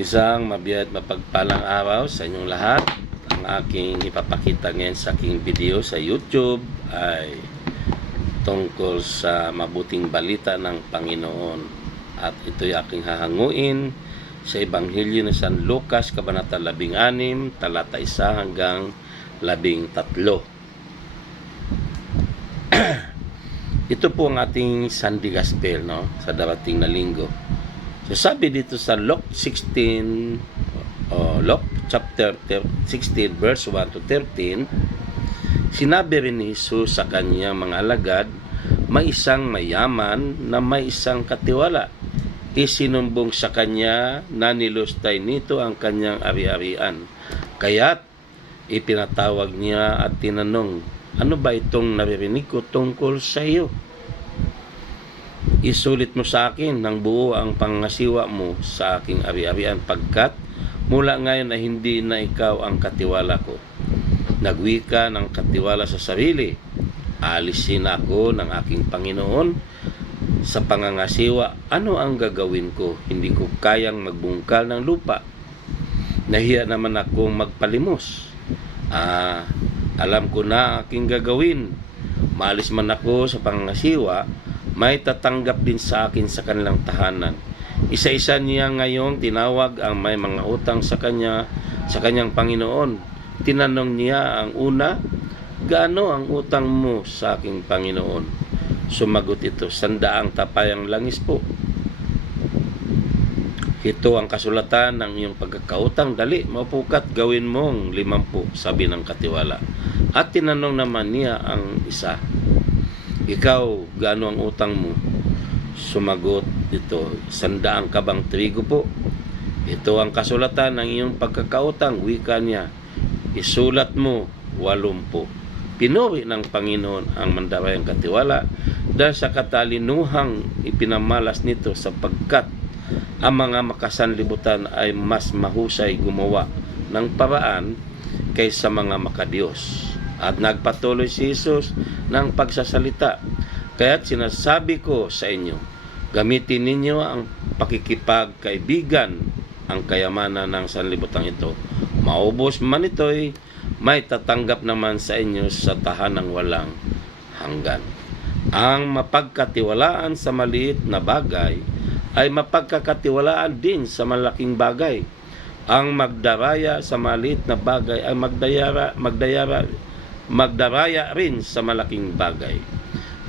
Isang mabiyat mapagpalang araw sa inyong lahat. Ang aking ipapakita ngayon sa aking video sa YouTube ay tungkol sa mabuting balita ng Panginoon. At ito'y aking hahanguin sa Ebanghelyo ni San Lucas, Kabanata 16, talata 1 hanggang 13. Ito po ang ating Sunday Gospel, no? Sa darating na linggo. So sabi dito sa Luke chapter 16 verse 1 to 13, sinabi rin ni Jesus sa kanyang mga alagad, may isang mayaman na may isang katiwala. Isinumbong sa kanya na nilustay nito ang kanyang ari-arian. Kaya't ipinatawag niya at tinanong, ano ba itong naririnig ko tungkol sa iyo? Isulit mo sa akin ng buo ang pangasiwa mo sa aking ari-arian, pagkat mula ngayon ay hindi na ikaw ang katiwala ko. Nagwika ng katiwala sa sarili, alisin ako ng aking Panginoon sa pangangasiwa. Ano ang gagawin ko? Hindi ko kayang magbungkal ng lupa. Nahiya naman akong magpalimos. Alam ko na aking gagawin. Maalis man ako sa pangangasiwa, may tatanggap din sa akin sa kanilang tahanan. Isa-isa niya ngayong tinawag ang may mga utang sa kanyang Panginoon. Tinanong niya ang una, gaano ang utang mo sa aking Panginoon? Sumagot ito, 100 tapayang langis po. Ito ang kasulatan ng iyong pagkakautang, dali, mapukat, gawin mong 50, sabi ng katiwala. At tinanong naman niya ang isa, ikaw, gaano ang utang mo? Sumagot ito, 100 kabang trigo po. Ito ang kasulatan ng iyong pagkakautang, wika niya. Isulat mo, 80. Pinuri ng Panginoon ang mandarayang katiwala dahil sa katalinuhang ipinamalas nito, sapagkat ang mga makasanlibutan ay mas mahusay gumawa ng paraan kaysa mga makadiyos. At nagpatuloy si Jesus ng pagsasalita, kaya't sinasabi ko sa inyo, gamitin ninyo ang pakikipagkaibigan, ang kayamanan ng sanlibutan ito. Maubos man ito'y may tatanggap naman sa inyo sa tahanang walang hanggan. Ang mapagkatiwalaan sa maliit na bagay ay mapagkakatiwalaan din sa malaking bagay. Ang magdaraya sa maliit na bagay ay magdaraya rin sa malaking bagay.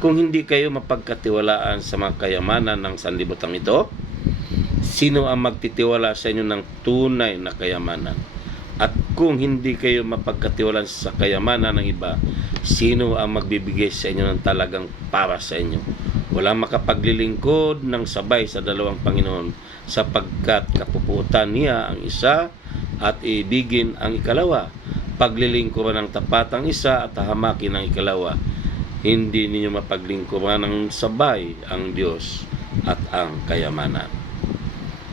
Kung hindi kayo mapagkatiwalaan sa mga kayamanan ng sanlibutan ito, sino ang magtitiwala sa inyo ng tunay na kayamanan? At kung hindi kayo mapagkatiwalaan sa kayamanan ng iba, sino ang magbibigay sa inyo ng talagang para sa inyo? Walang makapaglilingkod ng sabay sa dalawang Panginoon, sapagkat kapuputan niya ang isa at ibigin ang ikalawa. Paglilingkuran ng tapat ang isa at hahamakin ang ikalawa. Hindi ninyo mapaglingkuran ng sabay ang Diyos at ang kayamanan.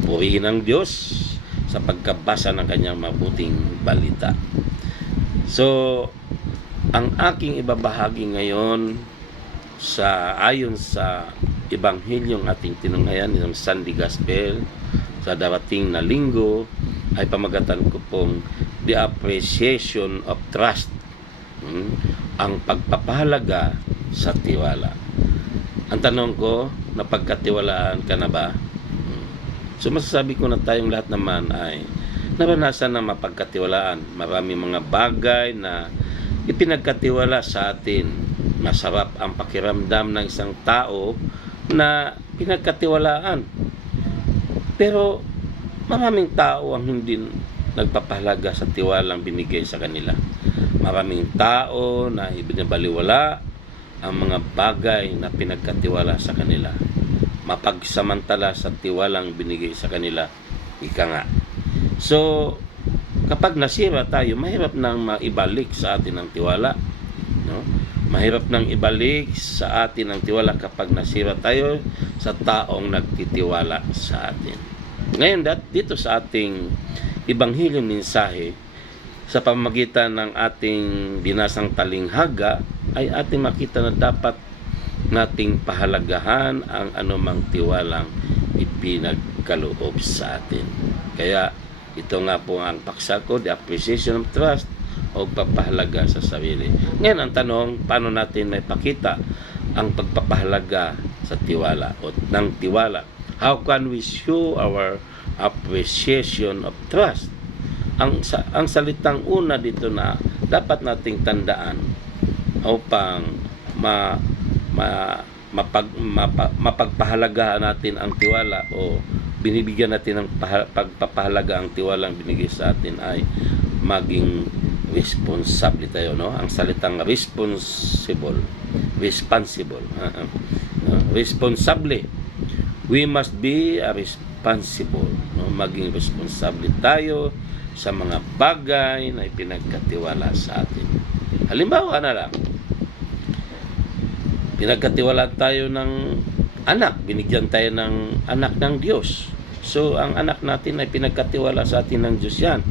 Purihin ang Diyos sa pagkabasa ng kanyang mabuting balita. So, ang aking ibabahagi ngayon ayon sa Ebanghelyo ating tinunghayan ng Sunday Gospel sa darating na linggo ay pamagatan ko pong the appreciation of trust, ang pagpapahalaga sa tiwala. Ang tanong ko, napagkatiwalaan ka na ba? So masasabi ko na tayong lahat naman ay naranasan na mapagkatiwalaan. Marami mga bagay na ipinagkatiwala sa atin. Masarap ang pakiramdam ng isang tao na pinagkatiwalaan. Pero maraming tao ang hindi nagpapahalaga sa tiwalang binigay sa kanila. Maraming tao na ibinabaliwala ang mga bagay na pinagkatiwala sa kanila. Mapagsamantala sa tiwalang binigay sa kanila, ika nga. So, kapag nasira tayo, mahirap nang maibalik sa atin ang tiwala. No? Mahirap nang ibalik sa atin ang tiwala kapag nasira tayo sa taong nagtitiwala sa atin. Ngayon, dito sa ating Ebanghelyo mensahe, sa pamamagitan ng ating binasang talinghaga, ay ating makita na dapat nating pahalagahan ang anumang tiwalang ipinag kaloob sa atin. Kaya ito nga po ang paksa ko, the appreciation of trust o pagpapahalaga sa sarili. Ngayon ang tanong, paano natin may pakita ang pagpapahalaga sa tiwala o ng tiwala? How can we show our appreciation of trust? Ang salitang una dito na dapat nating tandaan upang mapagpahalagaan natin ang tiwala o binibigyan natin ng pagpapahalaga ang tiwalang binigay sa atin ay maging responsible tayo, no? Ang salitang responsible. Responsable. We must be responsible, no? Maging responsable tayo sa mga bagay na ipinagkatiwala sa atin. Halimbawa na lang, pinagkatiwala tayo ng anak, binigyan tayo ng anak ng Diyos. So, ang anak natin ay pinagkatiwala sa atin ng Diyos yan.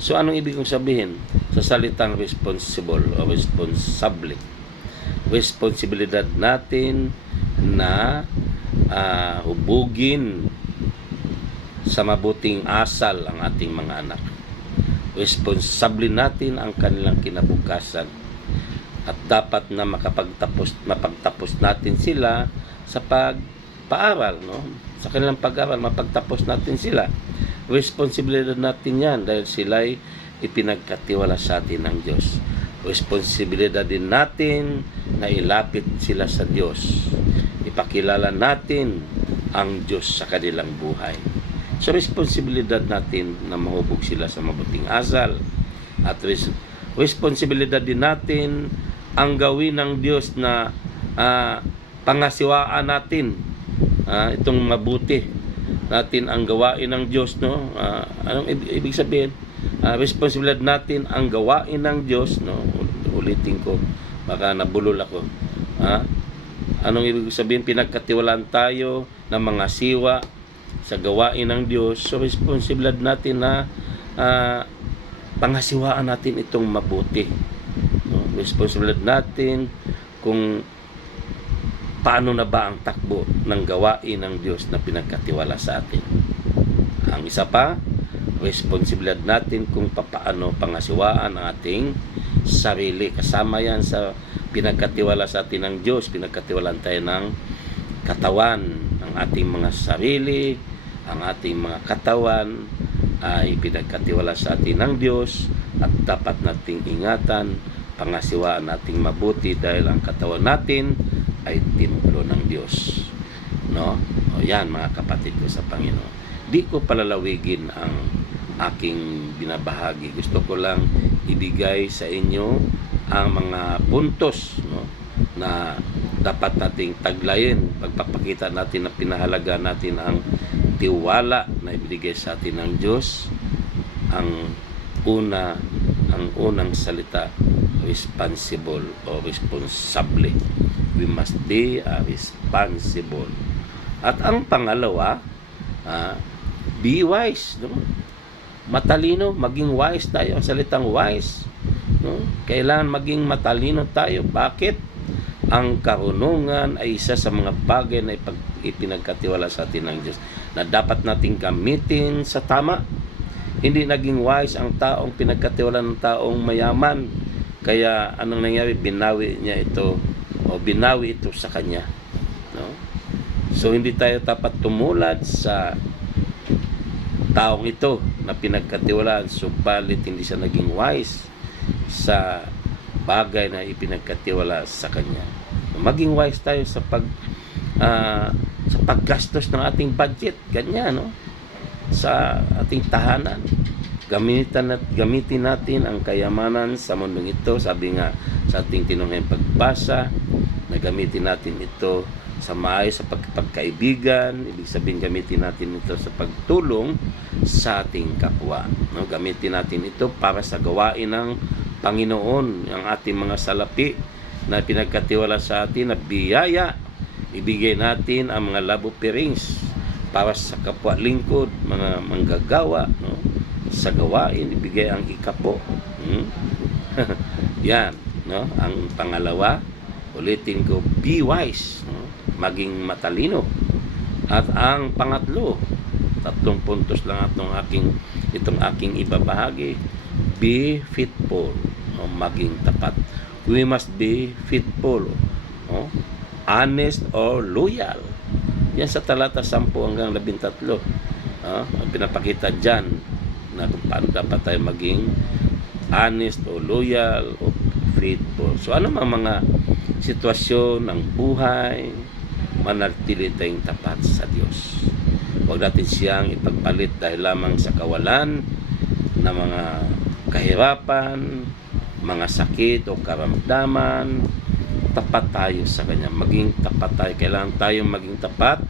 So, anong ibig kong sabihin sa salitang responsible o responsable? Responsibilidad natin na hubugin sa mabuting asal ang ating mga anak. Responsable natin ang kanilang kinabukasan. At dapat na mapagtapos natin sila sa pag-paaral, no? Sa kanilang pag-aaral, mapagtapos natin sila. Responsibilidad natin yan dahil sila'y ipinagkatiwala sa atin ng Diyos. Responsibilidad din natin na ilapit sila sa Diyos. Ipakilala natin ang Diyos sa kanilang buhay. So, responsibilidad natin na mahubog sila sa mabuting asal. At responsibilidad din natin ang gawin ng Diyos na pangasiwaan natin. Itong mabuti natin ang gawain ng Diyos, no? Anong ibig sabihin? Responsibilidad natin ang gawain ng Diyos, no? Ulitin ko, baka nabulol ako. Anong ibig sabihin? Pinagkatiwalaan tayo ng mga siwa sa gawain ng Diyos. So, responsibilidad natin na pangasiwaan natin itong mabuti. No? Responsibilidad natin kung paano na ba ang takbo ng gawain ng Diyos na pinagkatiwala sa atin. Ang isa pa, responsibilidad natin kung paano pangasiwaan ang ating sarili. Kasama yan sa pinagkatiwala sa atin ng Diyos. Pinagkatiwalaan tayo ng katawan, ang ating mga sarili, ang ating mga katawan ay pinagkatiwala sa atin ng Diyos at dapat nating ingatan, pangasiwaan nating mabuti dahil ang katawan natin ay templo ng Diyos. No? O yan mga kapatid ko sa Panginoon. Di ko palalawigin ang aking binabahagi. Gusto ko lang ibigay sa inyo ang mga puntos, no, na dapat nating taglayin. Pagpapakita natin na pinahalaga natin ang tiwala na ibigay sa atin ng Diyos. Ang unang salita, responsible o responsable. We must be responsible. At ang pangalawa, be wise, no? Matalino, maging wise tayo. Ang salitang wise, no? Kailangan maging matalino tayo. Bakit? Ang karunungan ay isa sa mga bagay na ipinagkatiwala sa atin ng Diyos na dapat nating gamitin sa tama. Hindi naging wise ang taong pinagkatiwala ng taong mayaman. Kaya anong nangyari? Binawi niya ito o binawi ito sa kanya. No? So hindi tayo dapat tumulad sa taong ito na pinagkatiwalaan, subalit hindi siya naging wise sa bagay na ipinagkatiwala sa kanya. Maging wise tayo sa paggastos ng ating budget, ganyan, no? Sa ating tahanan. Gamitin natin ang kayamanan sa mundong ito. Sabi nga sa ating tinunghang pagbasa, na gamitin natin ito sa maayos sa pagkaibigan. Ibig sabihin, gamitin natin ito sa pagtulong sa ating kapwa. No? Gamitin natin ito para sa gawain ng Panginoon, ang ating mga salapi na pinagkatiwala sa atin na biyaya. Ibigay natin ang mga love offerings para sa kapwa lingkod, mga manggagawa, no? Sa gawain, ibigay ang ikapo. Yan, no? Ang pangalawa, ulitin ko, be wise, no? Maging matalino. At ang pangatlo, tatlong puntos lang itong aking ibabahagi. Be faithful, maging tapat. We must be faithful, honest or loyal. Yan sa talata 10 hanggang 13. Ang pinapakita dyan na kung paano dapat tayo maging honest o loyal o faithful. So ano mga sitwasyon ng buhay, manatili tayong tapat sa Diyos. Huwag natin siyang ipagpalit dahil lamang sa kawalan na mga kahirapan, mga sakit o karamdaman. Tapat tayo sa Kanya. Maging tapat tayo. Kailangan tayong maging tapat.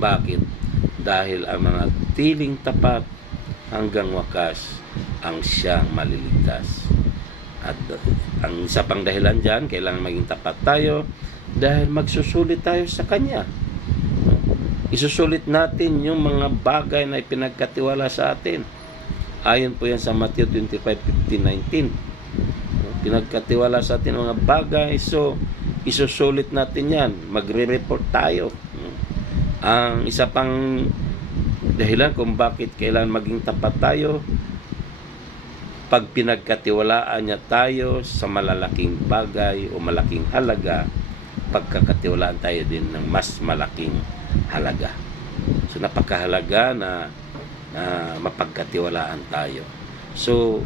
Bakit? Dahil ang manatiling tapat hanggang wakas ang siyang maliligtas. At ang isa pang dahilan dyan, kailangan maging tapat tayo dahil magsusulit tayo sa Kanya. Isusulit natin yung mga bagay na ipinagkatiwala sa atin. Ayon po yan sa Matthew 25:15-19. Pinagkatiwala sa atin mga bagay, so isusulit natin yan. Magre-report tayo. Ang isa pang dahilan kung bakit kailangan maging tapat tayo, pag pinagkatiwalaan niya tayo sa malalaking bagay o malaking halaga, pagkakatiwalaan tayo din ng mas malaking halaga. So napakahalaga na mapagkatiwalaan tayo. So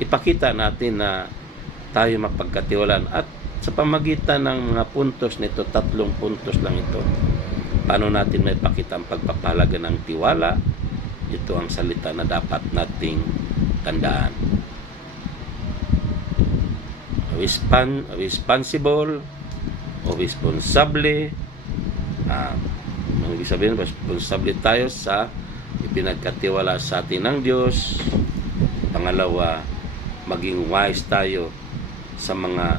ipakita natin na tayo mapagkatiwalaan, at sa pamagitan ng mga puntos nito, 3 puntos lang ito, paano natin may pakita ang pagpapahalaga ng tiwala. Ito ang salita na dapat nating tandaan. Responsible o responsable. Ang ibig sabihin, responsable tayo sa ipinagkatiwala sa atin ng Diyos. Pangalawa, maging wise tayo sa mga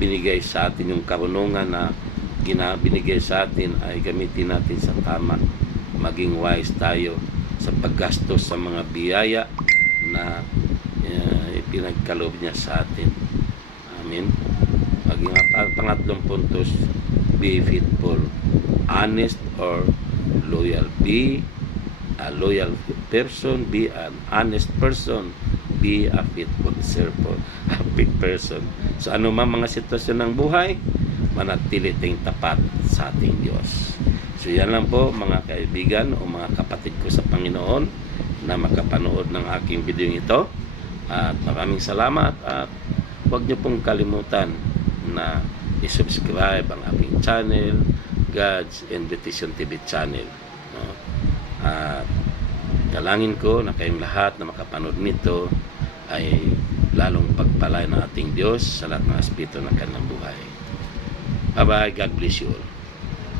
binigay sa atin, yung karunungan na binigay sa atin ay gamitin natin sa tama. Maging wise tayo sa paggastos sa mga biyaya na ipinagkaloob niya sa atin. Amen. Maging pangatlong puntos, be faithful, honest or loyal. Be a loyal person, be an honest person, be a faithful servant, happy person. So ano man mga sitwasyon ng buhay, manatili tayong tapat sa ating Diyos. So yan lang po mga kaibigan o mga kapatid ko sa Panginoon na makapanood ng aking video ito. At maraming salamat, at huwag niyo pong kalimutan na i-subscribe ang aking channel, God's Invitation TV channel. At dalangin ko na kayong lahat na makapanood nito ay lalong pagpalain ng ating Diyos sa lahat ng aspeto ng kanilang buhay. Bye-bye. God bless you all.